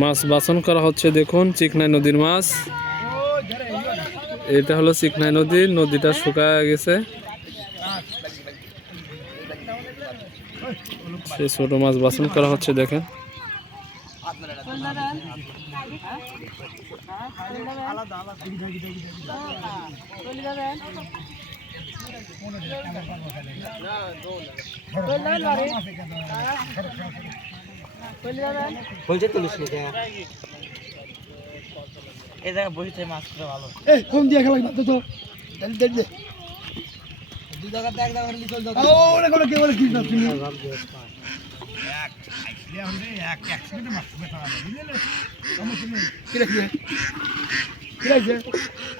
মাছ বাসন করা হচ্ছে, দেখুন, চিকনাই নদীর মাছ। এটা হলো চিকনাই নদী, নদীটা শুকায় গেছে। সেই ছোট মাছ বাসন করা হচ্ছে, দেখেন। বলছে তুলিস এই জায়গায় বসে মাছ করে ভালো। এই কম দিয়ে খেলা মাত্র তো। দেন দেন দে। দু জায়গাতে এক জায়গায় চল যাও ও কোন কে বলে কি না তুমি? কি রাখবে কি রাখবে একল একল টার দেওয়া যাচ্ছে না একল টার দেওয়া যাচ্ছে না আর আর আর পাল্লে আর পাল্লে পাল্লে আর পাল্লে কামালি তুই কি কি কি ধুয়ে আসা অন্তরে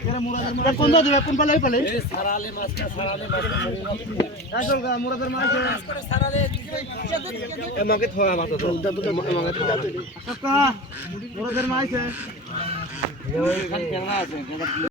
কোন দাদু কোন পালে পালে সারালে মাছ না সারালে মাছ আসল গা মুরাদের মাছ থোয়া মাছ তো। এমাকে থোয়া মুরাদের মাছ খালি কেমন আছে